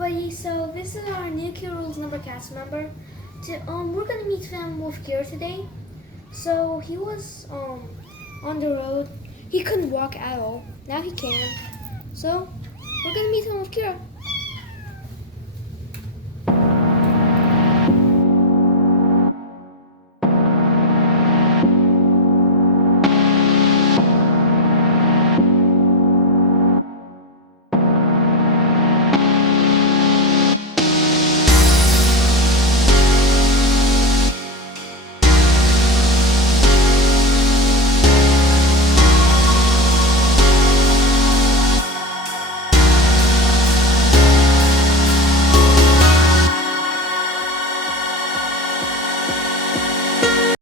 everybody, so this is our new Key Rules number cast member. We're gonna meet him with Kira today. So he was on the road. He couldn't walk at all. Now he can. So we're gonna meet him with Kira.